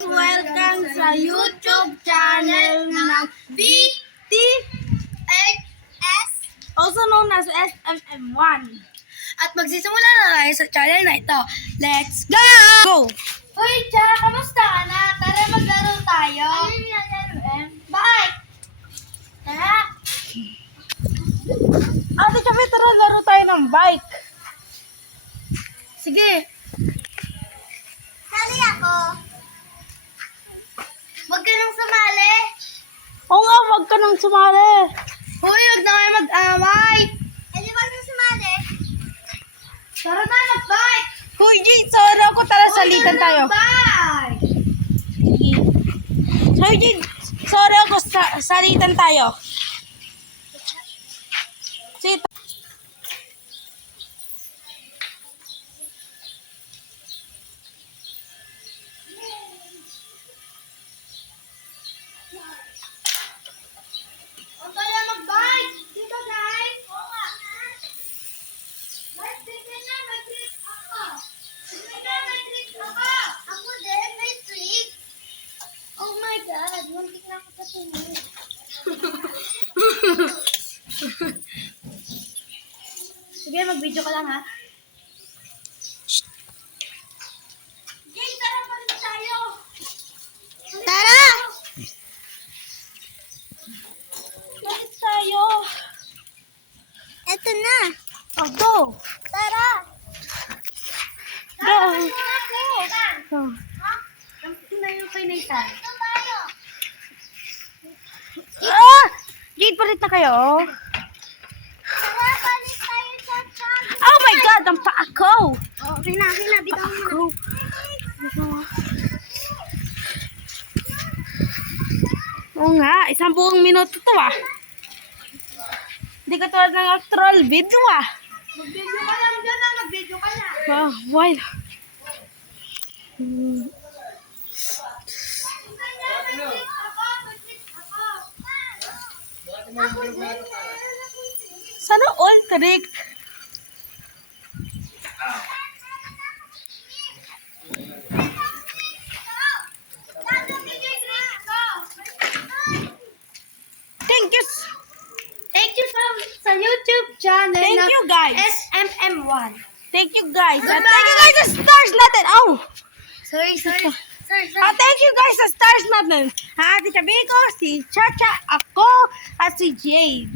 Welcome sa YouTube channel ng BTHS, also known as SMM1. At magsisimula na tayo sa channel na ito. Let's go! Go! Uy, Chara, kamusta ka na? Tara, maglaro tayo. Ano yung nilalaro, Bakit? Tara. Ate Chabi, tara laro tayo ng bike. Sige. Sali ako. Huwag ka nang sumali. Oo nga, wag ka nang sumali. Uy, huwag na kayo mag-away. Eh, di ba nang sumali? Tara tayo mag-bike. Hoy, Jade, sorry ako. Tara, salitan tayo. Bike. Hoy, Jade, sorry ako. Salitan tayo. Sige. Huwag kaya mag-bike. Dito, guys. Oo nga. Guys, tingnan niya. May trick ako. Tingnan, may trick ako. Ako din, may trick. Oh my God. Muntik na ako sa tingin. Sige, mag-video ka lang, ha? Jay, tara pa rin tayo. Tara! Bakit tayo? Eto na. Oh, go. Tara! Go. Oh. Ito na yung kay Nathan. Ito tayo. Ah! Jade, palit na kayo. Tara, balik tayo sa chan. Oh my God, ang paa ko. Oh, okay na, bitaw mo na. Oo nga, isang buong minuto to ah. Hindi ka tulad ng actual video ah. Mag-video ka lang dyan, mag-video ka lang. Oh, wild. Sana all trick. Thank you. Thank you sa YouTube channel Thank ng you guys. SMM1. Thank you guys. Bye-bye. Thank you guys sa stars natin. Oh. Sorry. Thank you guys sa stars natin. Ate Chabiko, si Chacha, ako, at si Jade.